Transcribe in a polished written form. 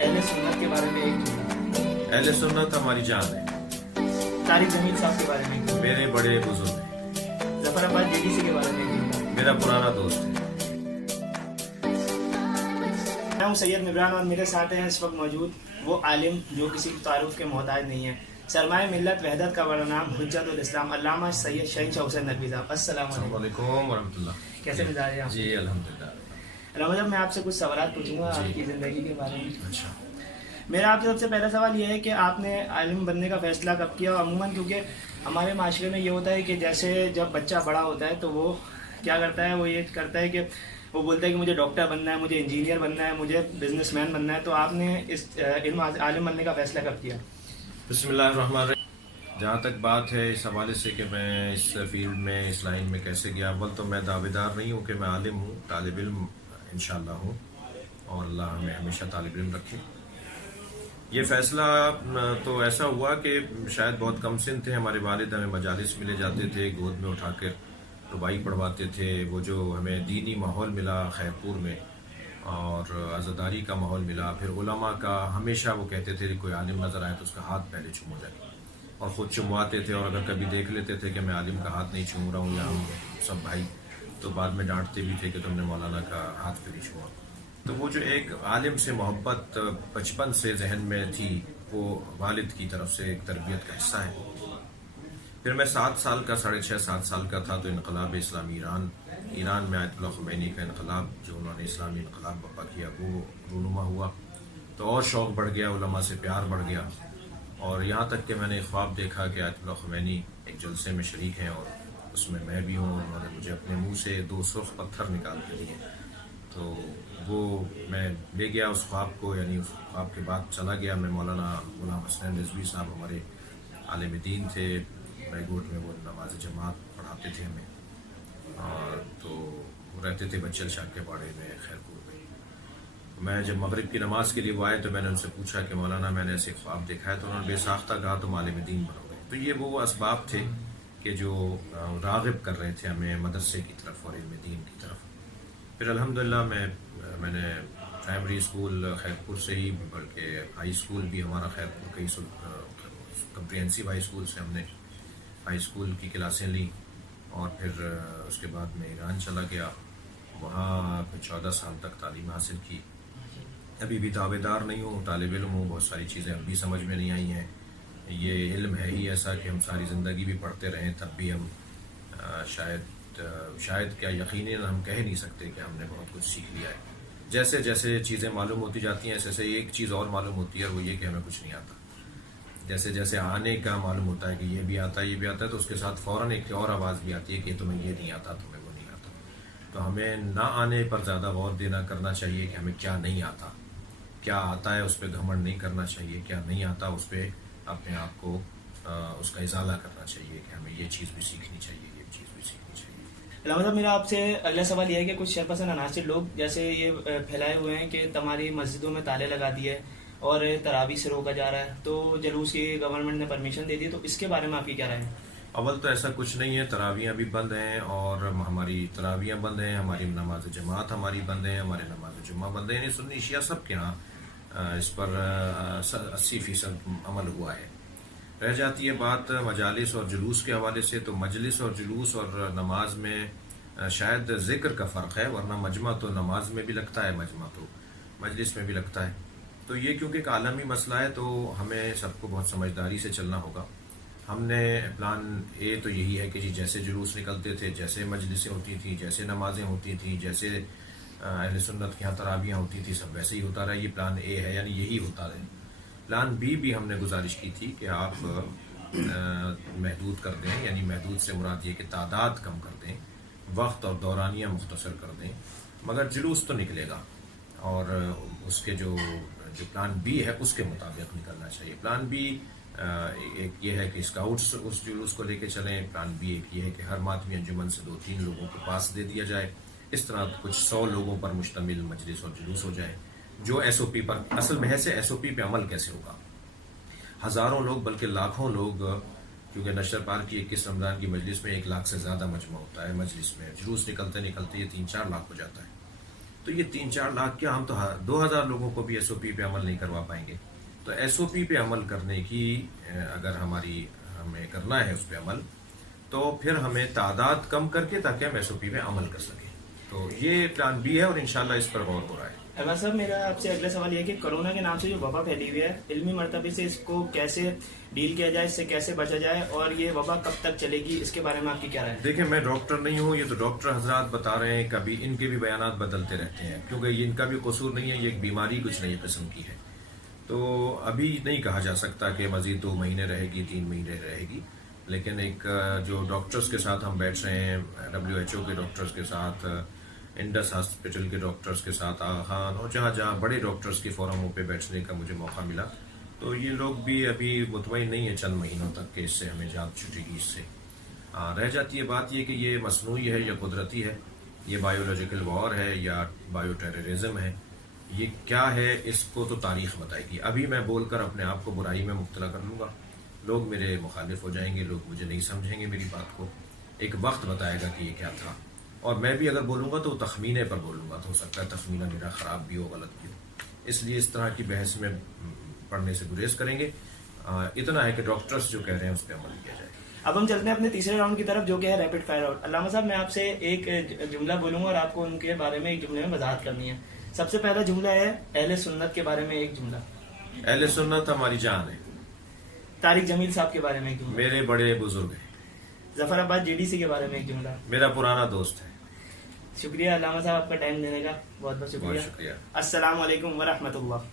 اہل سنت کے بارے میں ایک جملہ. اہل سنت ہماری جان ہے. طارق جمیل صاحب کے بارے میں ایک جملہ. میرے بڑے بزرگ ہیں. ظفر آباد JDC کے بارے میں ایک جملہ. میرا پرانا دوست ہے. میں ہوں سید مبران اور میرے ساتھ ہیں اس وقت موجود وہ عالم جو کسی تعارف کے محتاج نہیں ہے. سرمایہ ملت وحدت کا بڑا نام حجت الاسلام علامہ سید شہنشاہ حسین ندوی صاحب. السلام علیکم ورحمۃ اللہ. کیسے مزاج ہیں آپ؟ جی الحمدللہ. رحمت صاحب میں آپ سے کچھ سوالات پوچھوں گا آپ کی زندگی کے بارے میں. اچھا. میرا آپ سے سب سے پہلا سوال یہ ہے کہ آپ نے عالم بننے کا فیصلہ کب کیا؟ عموماً کیونکہ ہمارے معاشرے میں یہ ہوتا ہے کہ جیسے جب بچہ بڑا ہوتا ہے تو وہ کیا کرتا ہے، وہ یہ کرتا ہے کہ وہ بولتا ہے کہ مجھے ڈاکٹر بننا ہے، مجھے انجینئر بننا ہے، مجھے بزنس مین بننا ہے. تو آپ نے اس علم عالم بننے کا فیصلہ کب کیا؟ بسم اللہ الرحمن الرحیم. جہاں تک بات ہے اس حوالے سے کہ میں اس فیلڈ میں اس لائن میں کیسے گیا، اول تو میں دعوے دار نہیں ہوں کہ میں عالم ہوں، طالب علم انشاءاللہ ہوں، اور اللہ ہمیں ہمیشہ طالب علم رکھے. یہ فیصلہ تو ایسا ہوا کہ شاید بہت کم سن تھے، ہمارے والد ہمیں مجالس میں لے جاتے تھے، گود میں اٹھا کر ربائی پڑھواتے تھے. وہ جو ہمیں دینی ماحول ملا خیرپور میں اور عزاداری کا ماحول ملا، پھر علماء کا ہمیشہ وہ کہتے تھے کہ کوئی عالم نظر آئے تو اس کا ہاتھ پہلے چومو جائے، اور خود چمواتے تھے، اور اگر کبھی دیکھ لیتے تھے کہ میں عالم کا ہاتھ نہیں چوم رہا ہوں یا ہم سب بھائی، تو بعد میں ڈانٹتے بھی تھے کہ تم نے مولانا کا ہاتھ پہ نہیں چوما. تو وہ جو ایک عالم سے محبت بچپن سے ذہن میں تھی، وہ والد کی طرف سے ایک تربیت کا حصہ ہے. پھر میں 7 سال کا 6.5-7 سال کا تھا تو انقلاب اسلامی ایران میں آیت اللہ خمینی کا انقلاب، جو انہوں نے اسلامی انقلاب برپا کیا، وہ رونما ہوا. تو اور شوق بڑھ گیا، علماء سے پیار بڑھ گیا، اور یہاں تک کہ میں نے خواب دیکھا کہ آیت اللہ خمینی ایک جلسے میں شریک ہیں اور اس میں میں بھی ہوں. انہوں نے مجھے اپنے منہ سے 2 سرخ پتھر نکال کے دیے. تو وہ میں لے گیا اس خواب کو، یعنی اس خواب کے بعد چلا گیا میں. مولانا غلام حسین رضوی صاحب ہمارے عالم دین تھے، بیگوٹ میں وہ نماز جماعت پڑھاتے تھے ہمیں، اور تو وہ رہتے تھے بچل شاہ کے باڑے میں خیرپور میں. میں جب مغرب کی نماز کے لیے وہ آئے تو میں نے ان سے پوچھا کہ مولانا میں نے ایسے خواب دیکھا ہے، تو انہوں نے بے ساختہ کہا تم عالم دین بنو گے. تو یہ وہ اسباب تھے کہ جو راغب کر رہے تھے ہمیں مدرسے کی طرف اور علم دین کی طرف. پھر الحمدللہ میں نے پرائمری اسکول خیرپور سے ہی، بلکہ ہائی اسکول بھی ہمارا خیرپور کے کمپریہنسو ہائی اسکول سے ہم نے ہائی اسکول کی کلاسیں لی، اور پھر اس کے بعد میں ایران چلا گیا، وہاں 14 سال تک تعلیم حاصل کی. ابھی بھی دعوے دار نہیں ہوں، طالب علم ہوں. بہت ساری چیزیں اب بھی سمجھ میں نہیں آئی ہیں. یہ علم ہے ہی ایسا کہ ہم ساری زندگی بھی پڑھتے رہیں تب بھی ہم شاید کیا یقیناً ہم کہہ نہیں سکتے کہ ہم نے بہت کچھ سیکھ لیا ہے. جیسے جیسے چیزیں معلوم ہوتی جاتی ہیں ایسے ایسے ایک چیز اور معلوم ہوتی ہے، اور وہ یہ کہ ہمیں کچھ نہیں آتا. جیسے جیسے آنے کا معلوم ہوتا ہے کہ یہ بھی آتا ہے یہ بھی آتا ہے، تو اس کے ساتھ فوراً ایک اور آواز بھی آتی ہے کہ تمہیں یہ نہیں آتا، تمہیں وہ نہیں آتا. تو ہمیں نہ آنے پر زیادہ غور دینا کرنا چاہیے کہ ہمیں کیا نہیں آتا. کیا آتا ہے اس پہ گھمنڈ نہیں کرنا چاہیے، کیا نہیں آتا اس پہ اپنے آپ کو اس کا ازالہ کرنا چاہیے کہ ہمیں یہ چیز بھی سیکھنی چاہیے، یہ چیز بھی سیکھنی چاہیے. علامہ صاحب میرا آپ سے اگلا سوال یہ ہے کہ کچھ شرپسند عناصر لوگ جیسے یہ پھیلائے ہوئے ہیں کہ تمہاری مسجدوں میں تالے لگا دیے اور تراویح سے روکا جا رہا ہے، تو جلوس کی گورنمنٹ نے پرمیشن دے دی، تو اس کے بارے میں آپ کی کیا رائے ہے؟ اول تو ایسا کچھ نہیں ہے، تراویحیں بھی بند ہیں، اور ہماری تراویحیں بند ہیں، ہماری نماز جماعت ہماری بند ہیں، ہمارے نماز جمعہ بند ہیں. یعنی سنی شیعہ سب کے ہاں اس پر 80% عمل ہوا ہے. رہ جاتی ہے بات مجالس اور جلوس کے حوالے سے. تو مجلس اور جلوس اور نماز میں شاید ذکر کا فرق ہے، ورنہ مجمع تو نماز میں بھی لگتا ہے، مجمع تو مجلس میں بھی لگتا ہے. تو یہ کیونکہ ایک عالمی مسئلہ ہے تو ہمیں سب کو بہت سمجھداری سے چلنا ہوگا. ہم نے پلان اے تو یہی ہے کہ جیسے جلوس نکلتے تھے، جیسے مجلسیں ہوتی تھیں، جیسے نمازیں ہوتی تھیں، جیسے اہل سنت کے یہاں تراویحیں ہوتی تھیں، سب ویسے ہی ہوتا رہا. یہ پلان اے ہے، یعنی یہی ہوتا رہے. پلان بی بھی ہم نے گزارش کی تھی کہ آپ محدود کر دیں، یعنی محدود سے مراد یہ کہ تعداد کم کر دیں، وقت اور دورانیہ مختصر کر دیں، مگر جلوس تو نکلے گا. اور اس کے جو پلان بی ہے اس کے مطابق نکلنا چاہیے. پلان بی ایک یہ ہے کہ اسکاؤٹس اس جلوس کو لے کے چلیں. پلان بی ایک یہ ہے کہ ہر ماتمی انجمن سے 2-3 لوگوں کو پاس دے دیا جائے. اس طرح کچھ 100 لوگوں پر مشتمل مجلس اور جلوس ہو جائے. جو ایس او پی پر اصل میں ہے، ایس او پی پہ عمل کیسے ہوگا؟ ہزاروں لوگ بلکہ لاکھوں لوگ، کیونکہ نشر پار کی 21 رمضان کی مجلس میں 1 لاکھ سے زیادہ مجمع ہوتا ہے. مجلس میں جلوس نکلتے نکلتے یہ 3-4 لاکھ ہو جاتا ہے. تو یہ 3-4 لاکھ کیا، ہم تو 2000 لوگوں کو بھی ایس او پی پہ عمل نہیں کروا پائیں گے. تو ایس او پی پہ عمل کرنے کی اگر ہمیں کرنا ہے اس پہ عمل، تو پھر ہمیں تعداد کم کر کے تاکہ ہم ایس او پی پہ عمل کر سکیں. تو یہ پلان بی ہے اور انشاءاللہ اس پر غور ہو رہا ہے. احمد صاحب، میرا آپ سے اگلا سوال یہ ہے کہ کرونا کے نام سے جو وبا پھیلی ہوئی ہے، علمی مرتبے سے اس کو کیسے ڈیل کیا جائے، اس سے کیسے بچا جائے، اور یہ وبا کب تک چلے گی، اس کے بارے میں آپ کی کیا رائے ہے؟ دیکھیں، میں ڈاکٹر نہیں ہوں، یہ تو ڈاکٹر حضرات بتا رہے ہیں. کبھی ان کے بھی بیانات بدلتے رہتے ہیں، کیونکہ یہ ان کا بھی قصور نہیں ہے، یہ ایک بیماری کچھ نئی قسم کی ہے. تو ابھی نہیں کہا جا سکتا کہ مزید 2 مہینے رہے گی، 3 مہینے رہے گی. لیکن ایک جو ڈاکٹرز کے ساتھ ہم بیٹھ رہے ہیں، WHO کے ڈاکٹرز کے ساتھ، انڈس ہاسپٹل کے ڈاکٹرز کے ساتھ، آغا خان اور جہاں جہاں بڑے ڈاکٹرز کے فورموں پہ بیٹھنے کا مجھے موقع ملا، تو یہ لوگ بھی ابھی مطمئن نہیں ہیں چند مہینوں تک کہ اس سے ہمیں جان چھٹے گی. اس سے رہ جاتی ہے بات یہ کہ یہ مصنوعی ہے یا قدرتی ہے، یہ بایولوجیکل وار ہے یا بایو ٹیررزم ہے، یہ کیا ہے اس کو تو تاریخ بتائے گی. ابھی میں بول کر اپنے آپ کو برائی میں مبتلا کر لوں گا، لوگ میرے مخالف ہو جائیں گے، لوگ مجھے نہیں سمجھیں گے میری بات کو. ایک وقت بتائے گا کہ یہ کیا تھا، اور میں بھی اگر بولوں گا تو تخمینے پر بولوں گا، تو ہو سکتا ہے تخمینہ میرا خراب بھی ہو، غلط بھی ہو. اس لیے اس طرح کی بحث میں پڑھنے سے گریز کریں گے. اتنا ہے کہ ڈاکٹرز جو کہہ رہے ہیں اس پہ عمل کیا جائے. اب ہم چلتے ہیں اپنے تیسرے راؤنڈ کی طرف، جو کہ ہے ریپڈ فائر راؤنڈ. علامہ صاحب، میں آپ سے ایک جملہ بولوں گا اور آپ کو ان کے بارے میں ایک جملے میں وضاحت کرنی ہے. سب سے پہلا جملہ ہے اہل سنت کے بارے میں ایک جملہ. اہل سنت ہماری جان ہے. طارق جمیل صاحب کے بارے میں ایک جملہ. میرے بڑے بزرگ ہیں. ظفر عباس JDC کے بارے میں ایک جملہ. میرا پرانا دوست ہے. شکریہ علامہ صاحب آپ کا ٹائم دینے کا، بہت بہت شکریہ. بہت شکریہ. السلام علیکم ورحمۃ اللہ.